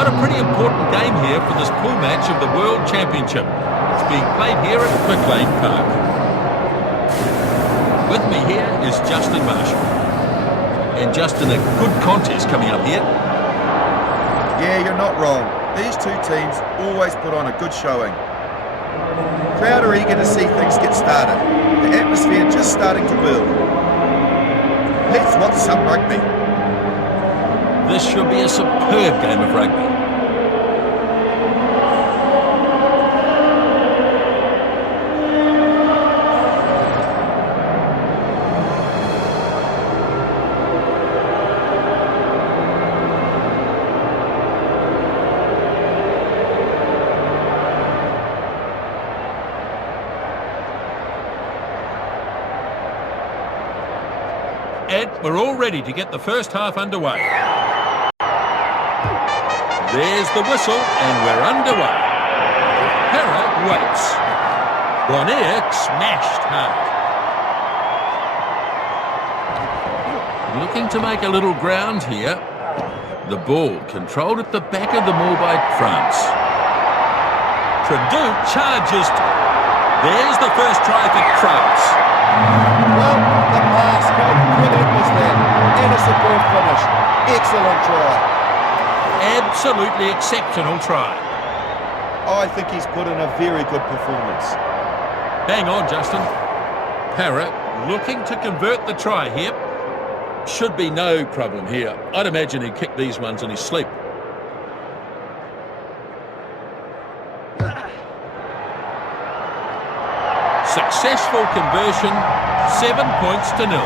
got a pretty important game here for this pool match of the World Championship. It's being played here at Quick Lane Park. With me here is Justin Marshall. And Justin, a good contest coming up here. Yeah, you're not wrong. These two teams always put on a good showing. Crowd are eager to see things get started. The atmosphere just starting to build. Let's watch some rugby. This should be a superb game of rugby. Ed, we're all ready to get the first half underway. There's the whistle, and we're underway. Para waits. Bonaire smashed hard. Looking to make a little ground here. The ball controlled at the back of the maul by France. Trudeau charges. There's the first try for France. Well, the pass, how brilliant was that? And a superb finish. Excellent try. Absolutely exceptional try. I think he's put in a very good performance. Hang on, Justin. Para looking to convert the try here. Should be no problem here. I'd imagine he'd kick these ones in his sleep. Successful conversion, 7 points to 0.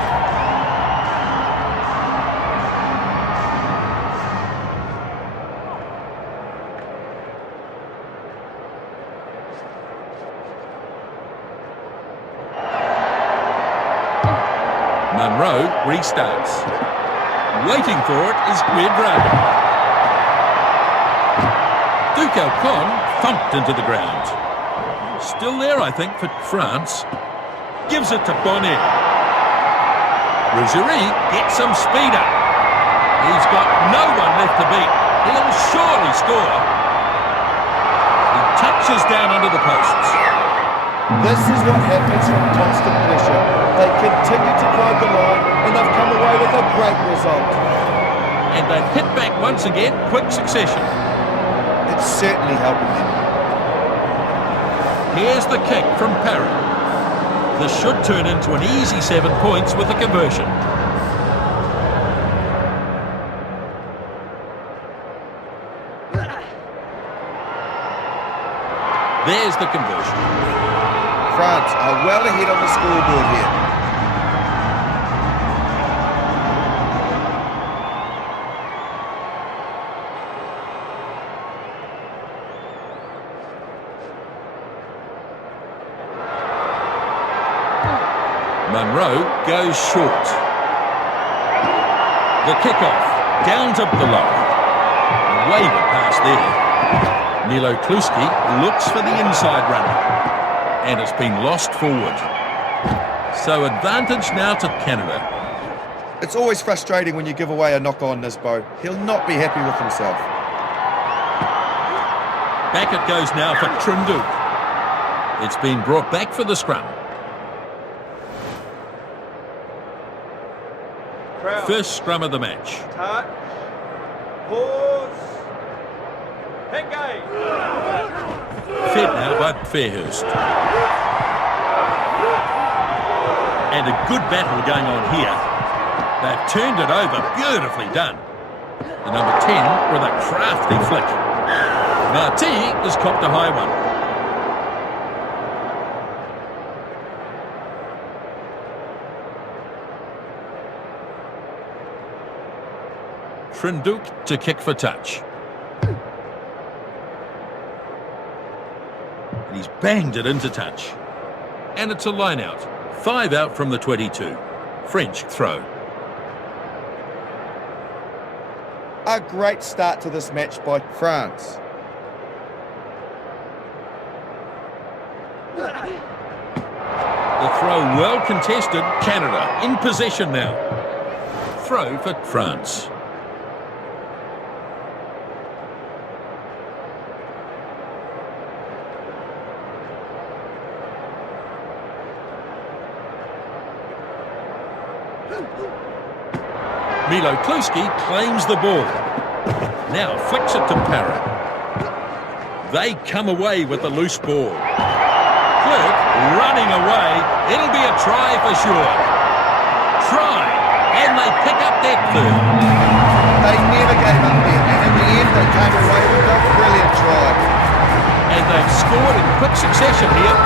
Munro restarts. Waiting for it is Guedrado. Duke Alcon thumped into the ground. Still there, I think, for France. Gives it to Bonaire. Rougerie gets some speed up. He's got no one left to beat. He'll surely score. He touches down under the posts. This is what happens from constant pressure. They continue to drive the line, and they've come away with a great result. And they've hit back once again, quick succession. It's certainly helping them. Here's the kick from Para. This should turn into an easy 7 points with a conversion. There's the conversion. France are well ahead on the scoreboard here. Munro goes short. The kickoff, down to below. A waiver pass there. Milo Kluski looks for the inside runner. And it's been lost forward. So advantage now to Canada. It's always frustrating when you give away a knock-on, Nisbo. He'll not be happy with himself. Back it goes now for Trunduk. It's been brought back for the scrum. First scrum of the match. Touch. Pause. Engage. Fed now by Fairhurst. And a good battle going on here. They've turned it over. Beautifully done. The number 10 with a crafty flick. Marti has copped a high one. Trunduk to kick for touch. And he's banged it into touch. And it's a line out. 5 out from the 22. French throw. A great start to this match by France. The throw well contested. Canada in possession now. Throw for France. Milo Kluski claims the ball. Now flicks it to Parra. They come away with the loose ball. Clerk running away. It'll be a try for sure. Try, and they pick up their third. They never gave up there, and in the end they came away with a brilliant try. And they've scored in quick succession here.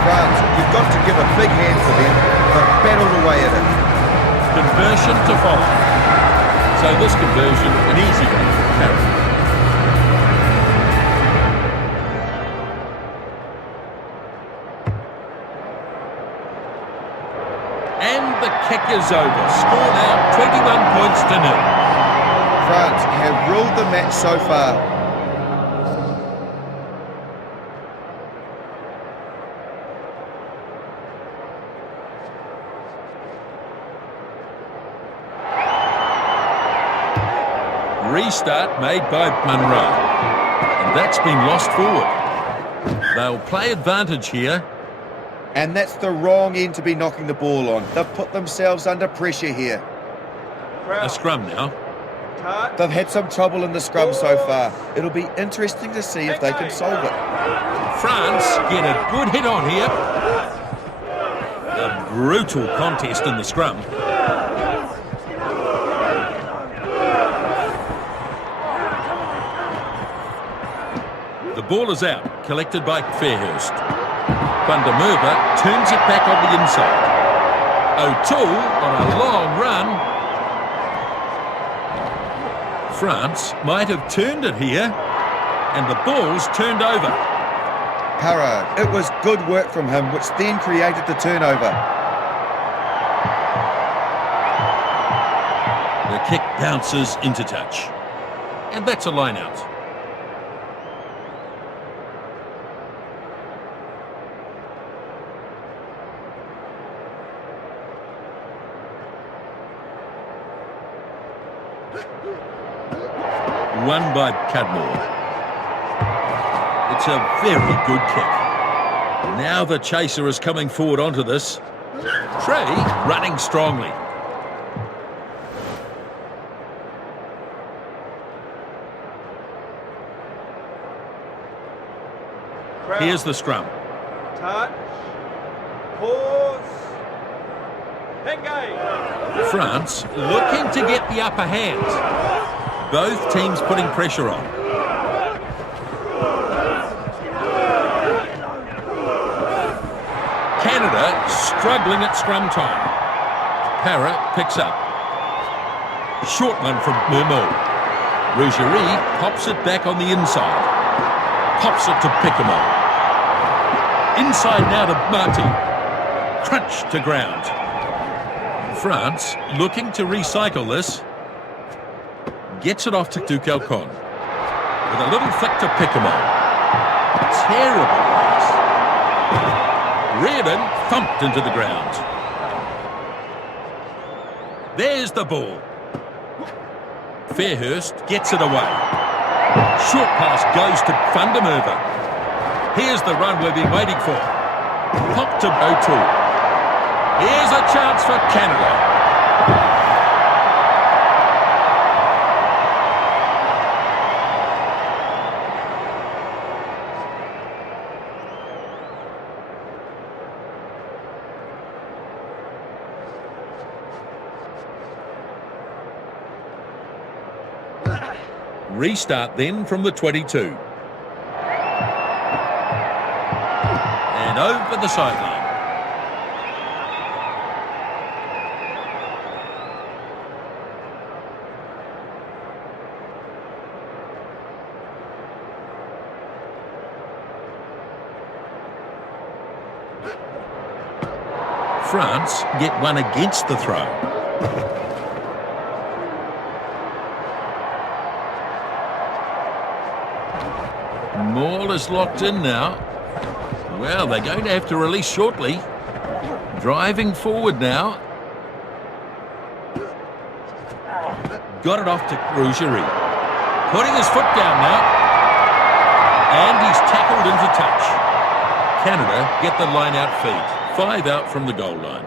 France, you've got to give a big hand for them. They've battled away at it. Conversion to follow. So this conversion, an easy one for Parra. And the kick is over. Score now 21 points to 0. France have ruled the match so far. Restart made by Munro. And that's been lost forward. They'll play advantage here. And that's the wrong end to be knocking the ball on. They've put themselves under pressure here. A scrum now. They've had some trouble in the scrum so far. It'll be interesting to see if they can solve it. France get a good hit on here. A brutal contest in the scrum. The ball is out, collected by Fairhurst. Van der Merwe turns it back on the inside. O'Toole on a long run. France might have turned it here, and the ball's turned over. Parra, it was good work from him, which then created the turnover. The kick bounces into touch. And that's a line out. Won by Cadmore. It's a very good kick. Now the chaser is coming forward onto this. Trey running strongly. Here's the scrum. Touch. Pause. Engage. France looking to get the upper hand. Both teams putting pressure on. Canada struggling at scrum time. Parra picks up. Short one from Mermo. Rougerie pops it back on the inside. Pops it to Pickamo. Inside now to Marty. Crunch to ground. France looking to recycle this. Gets it off to Ducalcon. With a little flick to Pickamo. Terrible pass. Reardon thumped into the ground. There's the ball. Fairhurst gets it away. Short pass goes to Van der Merwe. Here's the run we've been waiting for. Pop to O'Toole. Here's a chance for Canada. Restart then from the 22. And over the sideline. France get one against the throw. Maul is locked in now. Well, they're going to have to release shortly. Driving forward now. Got it off to Rougerie. Putting his foot down now. And he's tackled into touch. Canada get the line out feed. 5 out from the goal line.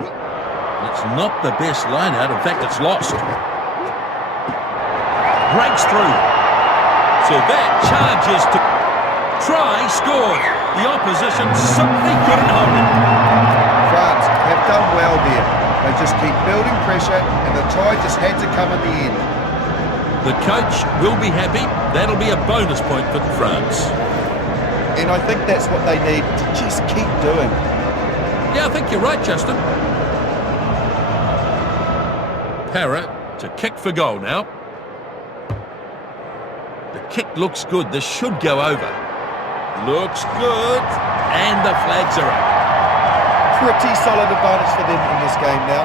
It's not the best line out. In fact, it's lost. Breaks through. So that charges to... Try scored. The opposition simply couldn't hold it. France have done well there. They just keep building pressure and the try just had to come in the end. The coach will be happy. That'll be a bonus point for France. And I think that's what they need to just keep doing. Yeah, I think you're right, Justin. Para to kick for goal now. The kick looks good. This should go over. Looks good. And the flags are up. Pretty solid advantage for them in this game now.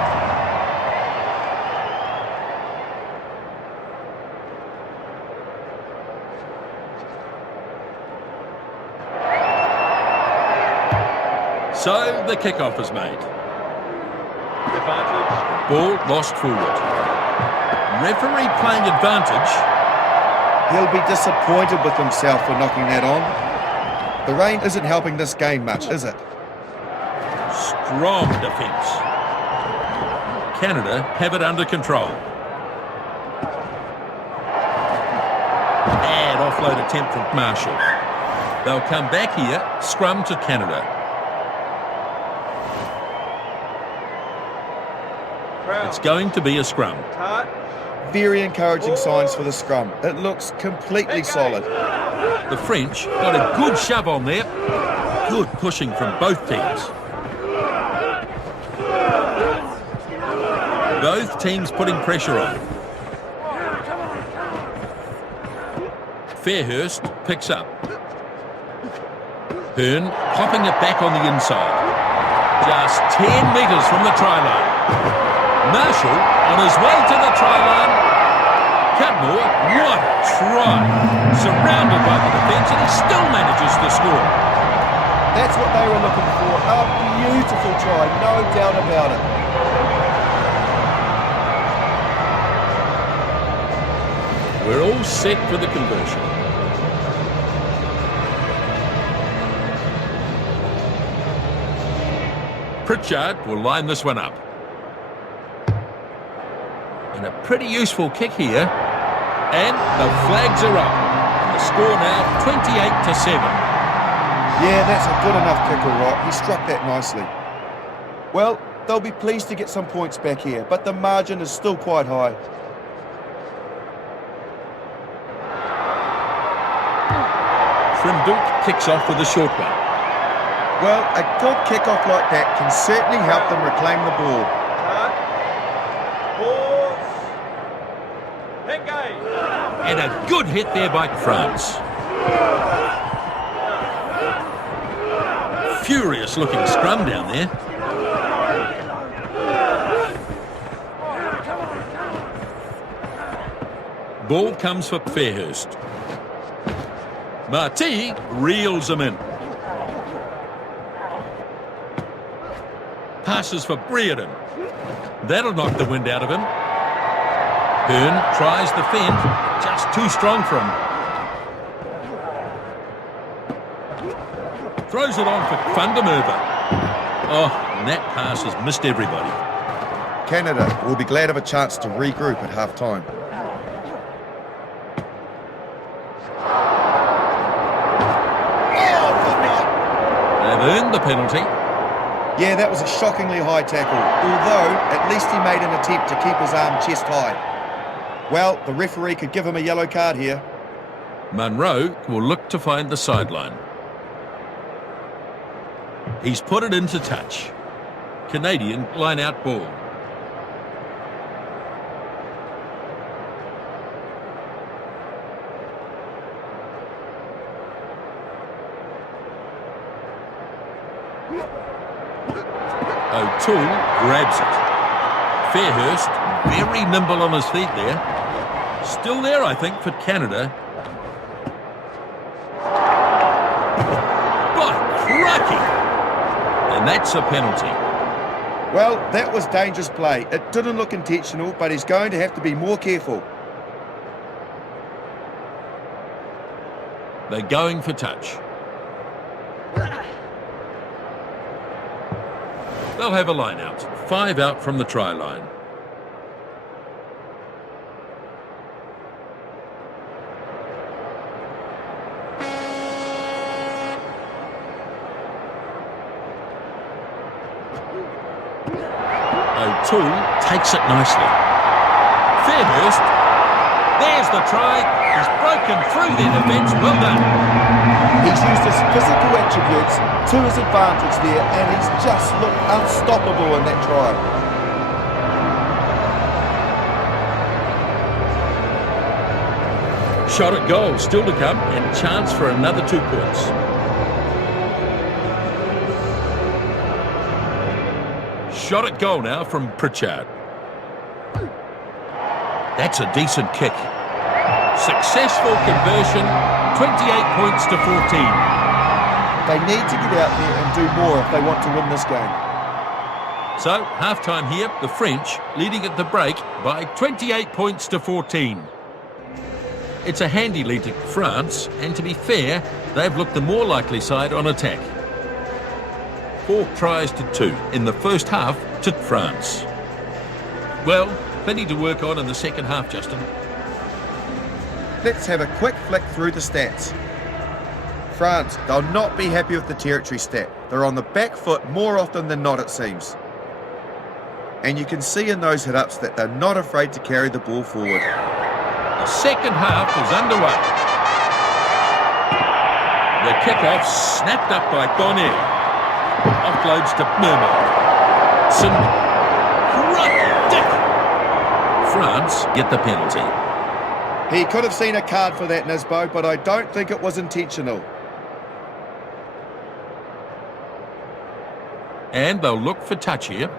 So the kickoff is made. Advantage. Ball lost forward. Referee playing advantage. He'll be disappointed with himself for knocking that on. The rain isn't helping this game much, is it? Strong defence. Canada have it under control. Bad offload attempt from Marshall. They'll come back here. Scrum to Canada. It's going to be a scrum. Touch. Very encouraging signs for the scrum. It looks completely solid. The French got a good shove on there. Good pushing from both teams. Both teams putting pressure on. Fairhurst picks up. Hearn popping it back on the inside. Just 10 metres from the try line. Marshall on his way to the try line. Cutmore, what a try. Surrounded by the defence and he still manages to score. That's what they were looking for. A beautiful try, no doubt about it. We're all set for the conversion. Pritchard will line this one up. And a pretty useful kick here. And the flags are up. And the score now 28-7. Yeah, that's a good enough kick, all right. He struck that nicely. Well, they'll be pleased to get some points back here, but the margin is still quite high. Frimduk kicks off with a short one. Well, a good kick-off like that can certainly help them reclaim the ball. Pause. Engage. And a good hit there by France. Furious looking scrum down there. Ball comes for Fairhurst. Marti reels him in. Passes for Brereton. That'll knock the wind out of him. Hearn tries the fend. Just too strong for him. Throws it on for Fundermover. Oh, and that pass has missed everybody. Canada will be glad of a chance to regroup at half-time. They've earned the penalty. Yeah, that was a shockingly high tackle, although at least he made an attempt to keep his arm chest high. Well, the referee could give him a yellow card here. Munro will look to find the sideline. He's put it into touch. Canadian line-out ball. O'Toole grabs it. Fairhurst, very nimble on his feet there. Still there, I think, for Canada. By crikey! And that's a penalty. Well, that was dangerous play. It didn't look intentional, but he's going to have to be more careful. They're going for touch. They'll have a line out. 5 out from the try line. O'Toole takes it nicely. Fairhurst. There's the try. He's broken through their defence. Well done. He's used his physical attributes to his advantage there, and he's just looked unstoppable in that try. Shot at goal still to come, and chance for another 2 points. Shot at goal now from Pritchard. That's a decent kick. Successful conversion, 28 points to 14. They need to get out there and do more if they want to win this game. So, half-time here, the French leading at the break by 28 points to 14. It's a handy lead to France, and to be fair, they've looked the more likely side on attack. 4 tries to 2 in the first half to France. Well, plenty to work on in the second half, Justin. Let's have a quick flick through the stats. France, they'll not be happy with the territory stat. They're on the back foot more often than not, it seems. And you can see in those hit-ups that they're not afraid to carry the ball forward. The second half is underway. The kick-off snapped up by Bonaire. Offloads to Mermont. France get the penalty. He could have seen a card for that, Nisbo, but I don't think it was intentional. And they'll look for touch here.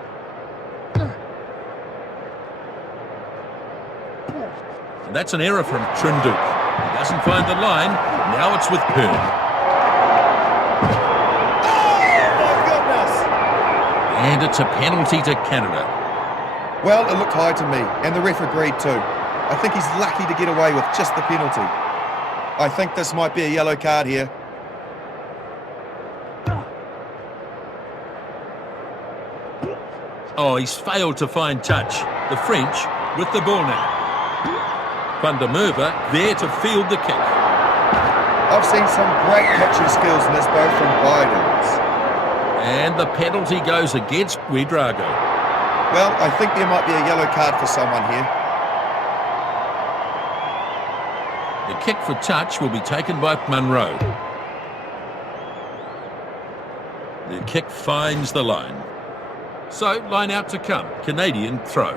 And that's an error from Trinduk. He doesn't find the line. Now it's with Pern. And it's a penalty to Canada. Well, it looked high to me, and the ref agreed too. I think he's lucky to get away with just the penalty. I think this might be a yellow card here. Oh, he's failed to find touch. The French with the ball now. Van der Merwe there to field the kick. I've seen some great catching skills in this boat from Bidens. And the penalty goes against Ouedraogo. Well, I think there might be a yellow card for someone here. The kick for touch will be taken by Munro. The kick finds the line. So, line out to come. Canadian throw.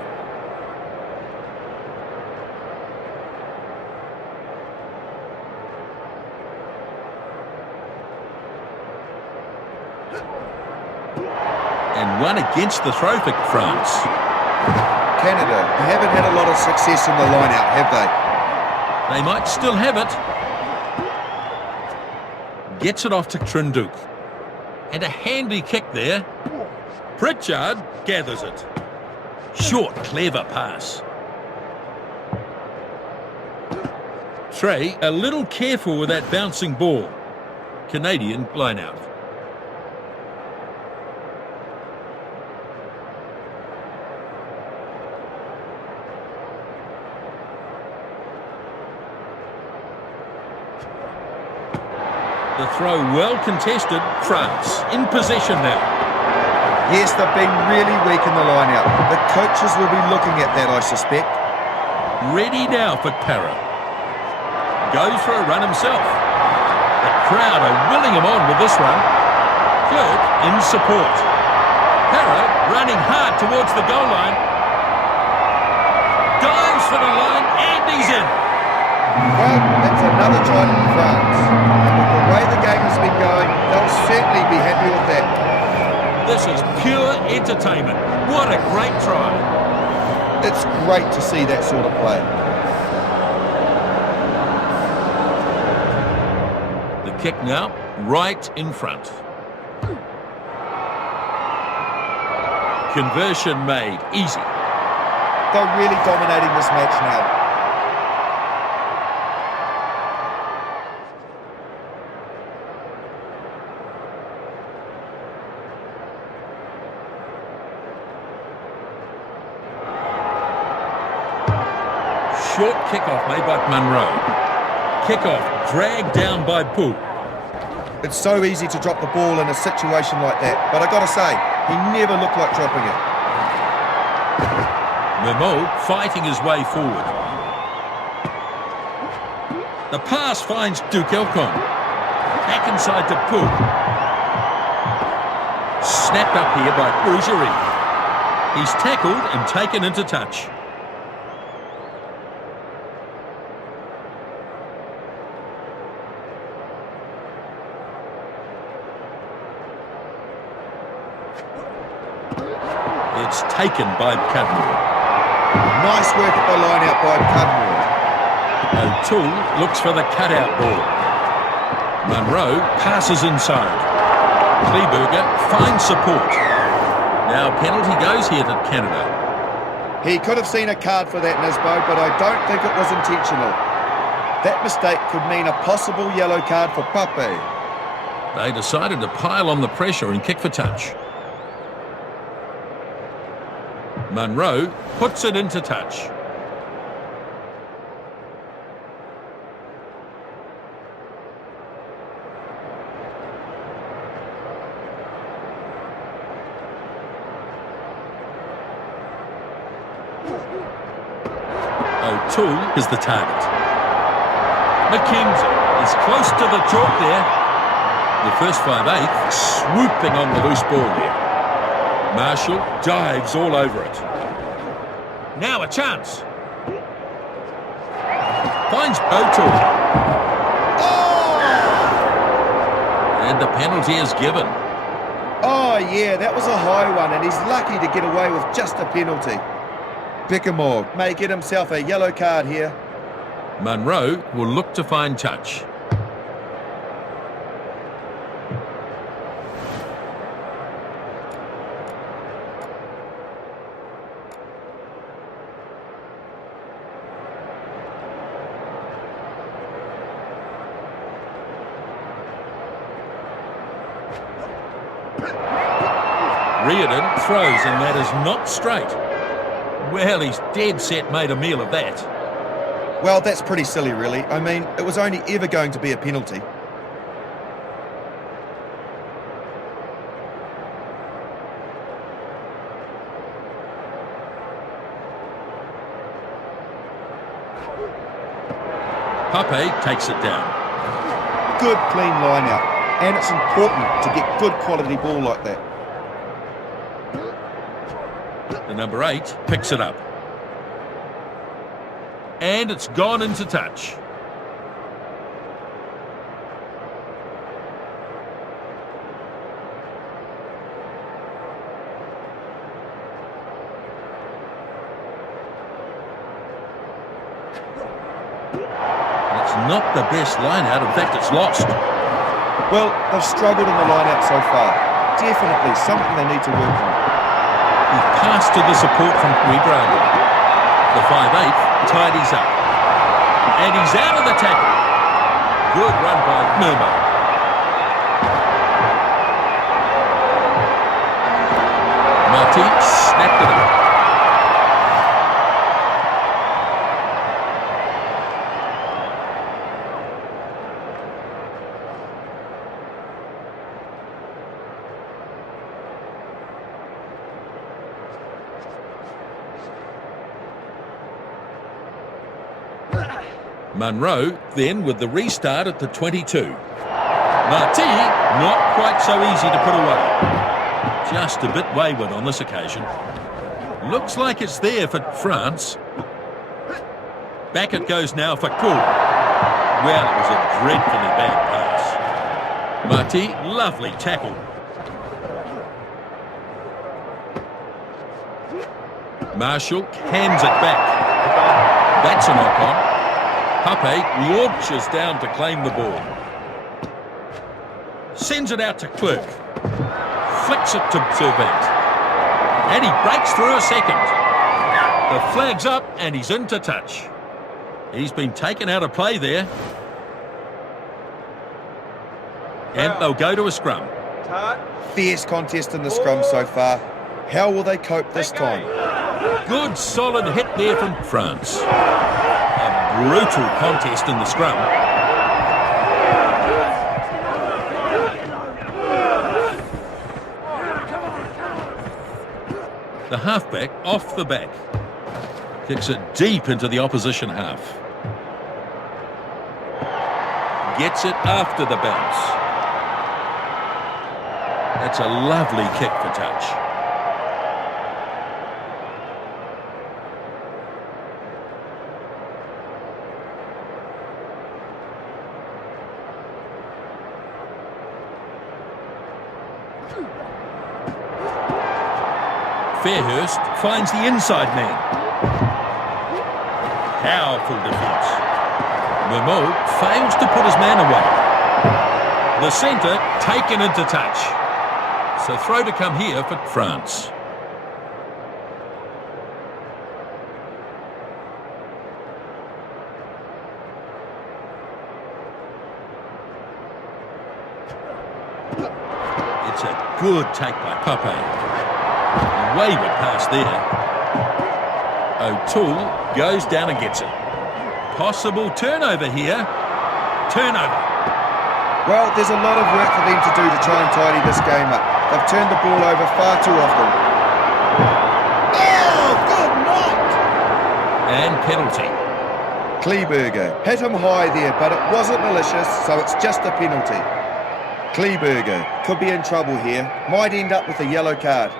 And one against the throw for France. Canada haven't had a lot of success in the line out, have they? They might still have it. Gets it off to Trinduk. And a handy kick there. Pritchard gathers it. Short, clever pass. Trey a little careful with that bouncing ball. Canadian line out. The throw well contested. France in possession now. Yes, they've been really weak in the line out. The coaches will be looking at that, I suspect. Ready now for Para. Goes for a run himself. The crowd are willing him on with this one. Clerk in support. Para running hard towards the goal line. Dives for the line and he's in. Well, that's another try from France. And with the way the game has been going, they'll certainly be happy with that. This is pure entertainment. What a great try. It's great to see that sort of play. The kick now, right in front. Conversion made, easy. They're really dominating this match now. short kick-off made by Munro. Kick-off dragged down by Pooh. It's so easy to drop the ball in a situation like that, but I gotta say, he never looked like dropping it. Memo fighting his way forward. The pass finds Duke Elcon. Back inside to Pooh. Snapped up here by Brugerie. He's tackled and taken into touch. It's taken by Cudmore. Nice work at the line out by Cudmore. O'Toole looks for the cutout ball. Munro passes inside. Kleberger finds support. Now penalty goes here to Canada. He could have seen a card for that, Nisbo, but I don't think it was intentional. That mistake could mean a possible yellow card for Pape. They decided to pile on the pressure and kick for touch. Munro puts it into touch. O'Toole is the target. McKenzie is close to the chalk there. The first 5/8 swooping on the loose ball there. Marshall dives all over it. Now a chance. Finds O'Toole. Oh! And the penalty is given. Oh, yeah, that was a high one, and he's lucky to get away with just a penalty. Bickmore may get himself a yellow card here. Munro will look to find touch. Reardon throws, and that is not straight. Well, he's dead set made a meal of that. Well, that's pretty silly, really. I mean, it was only ever going to be a penalty. Pape takes it down. Good, clean line out. And it's important to get good quality ball like that. The number 8 picks it up. And it's gone into touch. It's not the best line out. In fact, it's lost. Well, they've struggled in the line-out so far. Definitely something they need to work on. He passed to the support from Wedrago. The 5/8 tidies up. And he's out of the tackle. Good run by Murmo. Marty snapped it up. Munro then with the restart at the 22. Marty, not quite so easy to put away. Just a bit wayward on this occasion. Looks like it's there for France. Back it goes now for Cool. Well, it was a dreadfully bad pass. Marty, lovely tackle. Marshall hands it back. That's a knock-on. Pape launches down to claim the ball. Sends it out to Clerk. Flicks it to Servant. And he breaks through a second. The flag's up and he's into touch. He's been taken out of play there. And they'll go to a scrum. Fierce contest in the scrum so far. How will they cope this time? Good solid hit there from France. brutal contest in the scrum. The halfback off the back. Kicks it deep into the opposition half. Gets it after the bounce. That's a lovely kick for touch. Fairhurst finds the inside man. Powerful defence. Momo fails to put his man away. The centre taken into touch. So throw to come here for France. It's a good take by Pape. Wayward pass there. O'Toole goes down and gets it. Possible turnover here. Turnover. Well, there's a lot of work for them to do to try and tidy this game up. They've turned the ball over far too often. Oh, good knock! And penalty. Kleberger hit him high there, but it wasn't malicious, so it's just a penalty. Kleberger could be in trouble here. Might end up with a yellow card.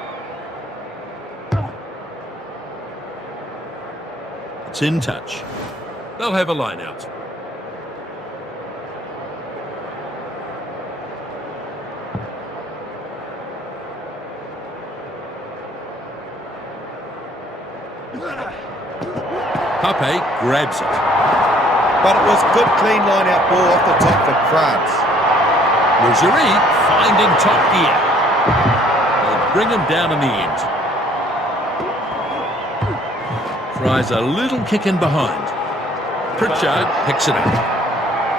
It's in touch. They'll have a line out. Pape grabs it. But it was good clean line out ball off the top for France. Rougerie finding top gear. They'll bring him down in the end. Tries a little kick in behind. Pritchard picks it up.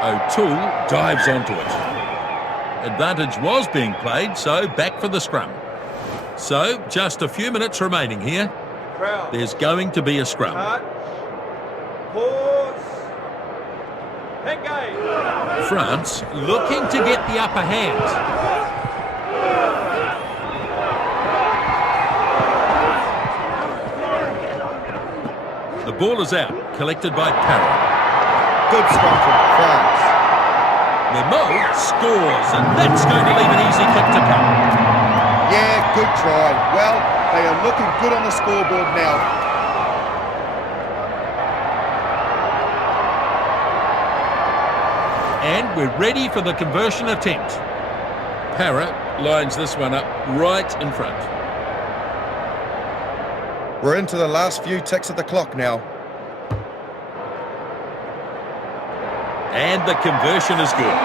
O'Toole dives onto it. Advantage was being played, so back for the scrum. So, just a few minutes remaining here. There's going to be a scrum. Touch. Pause. Engage. France looking to get the upper hand. The ball is out, collected by Parra. Good scrum from France. Memo scores, and that's going to leave an easy kick to come. Yeah, good try. Well, they are looking good on the scoreboard now. And we're ready for the conversion attempt. Parra lines this one up right in front. We're into the last few ticks of the clock now. And the conversion is good.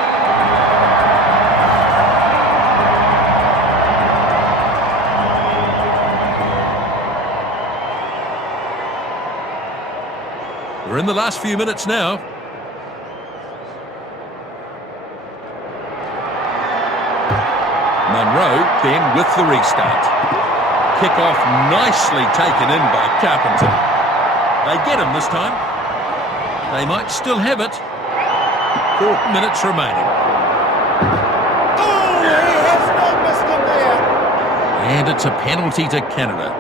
We're in the last few minutes now. Munro then with the restart. Kick-off nicely taken in by Carpenter. They get him this time. They might still have it. 4 minutes remaining. Oh, he has not missed him there. And it's a penalty to Canada.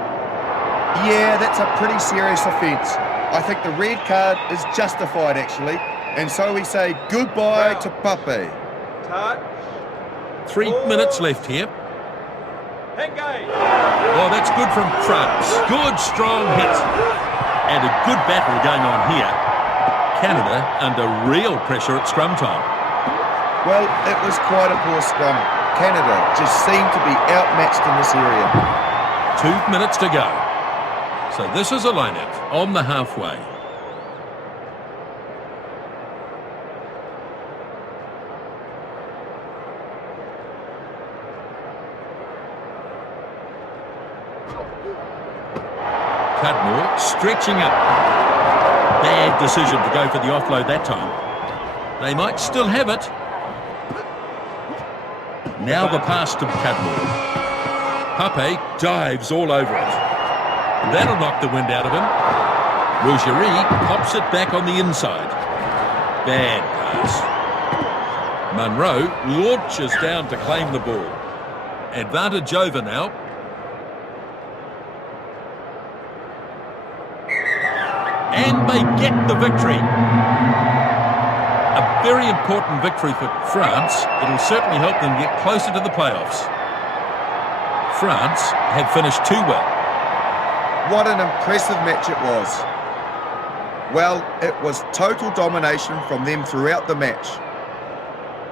Yeah, that's a pretty serious offence. I think the red card is justified, actually. And so we say goodbye to Pape. Touch. 3 minutes left here. Engage. Oh, that's good from France. Good, strong hit. And a good battle going on here. Canada under real pressure at scrum time. Well, it was quite a poor scrum. Canada just seemed to be outmatched in this area. 2 minutes to go. So this is a line-out on the halfway. Cudmore stretching up. Bad decision to go for the offload that time. They might still have it. Now the pass to Cudmore. Pape dives all over it. That'll knock the wind out of him. Rougerie pops it back on the inside. Bad pass. Munro launches down to claim the ball. Advantage over now. And they get the victory. A very important victory for France. It'll certainly help them get closer to the playoffs. France have finished too well. What an impressive match it was. Well, it was total domination from them throughout the match.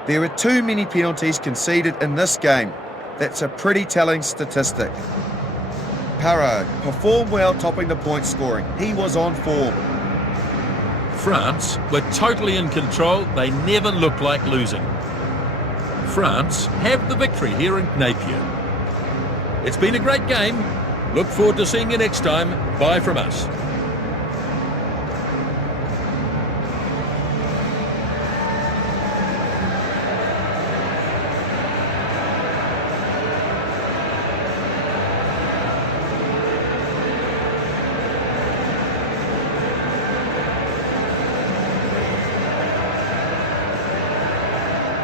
There were too many penalties conceded in this game. That's a pretty telling statistic. Parot performed well topping the point scoring. He was on form. France were totally in control. They never looked like losing. France have the victory here in Napier. It's been a great game. Look forward to seeing you next time. Bye from us.